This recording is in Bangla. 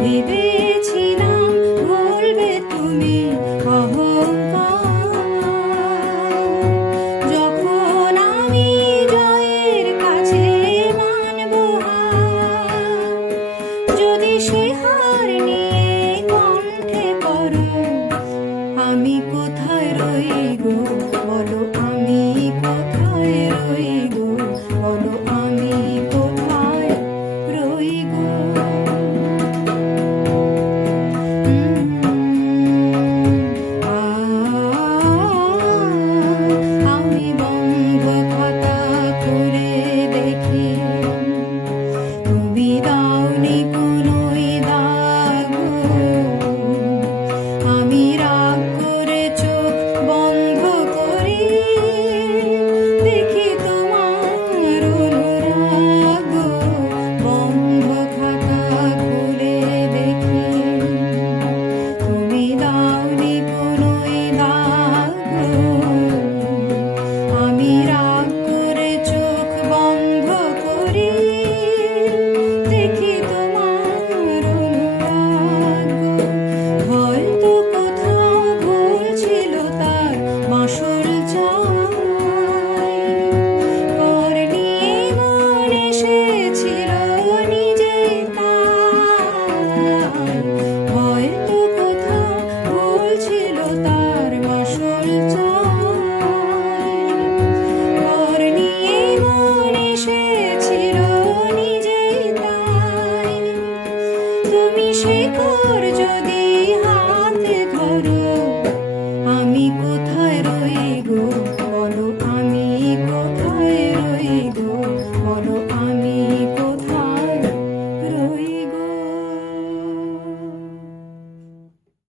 ভেবেছিলাম ভুলবে তুমি অহংকার। যখন আমি জয়ের কাছে মানব হার, যদি সে হার নিয়ে কণ্ঠে পড়ো, আমি কোথায় রই গো বলো, আমি কোথায় রই গো বলো, আমি কোথায় রই গো। আমি বন্ধ খাতা খুলে দেখি, তুমি দাওনি কোনোই দাগ গো। আমি রাগ করে চোখ বন্ধ করি, দেখি তোমার অনুরাগ গো। বন্ধ খাতা খুলে দেখি, তুমি দাওনি কোনোই দাগ গো। আমি রাগ করে চোখ বন্ধ করি, দেখি তোমার অনুরাগ গো। হয়তো কোথাও ভুল ছিল তার মাসুল চাই, পর নিয়ে মন এসেছিল নিজেই তাই। হয়তো কোথাও ভুল ছিল তার মাসুল চাই, পর নিয়ে মন এসেছিল নিজেই তাই। তুমি শেকড় যদি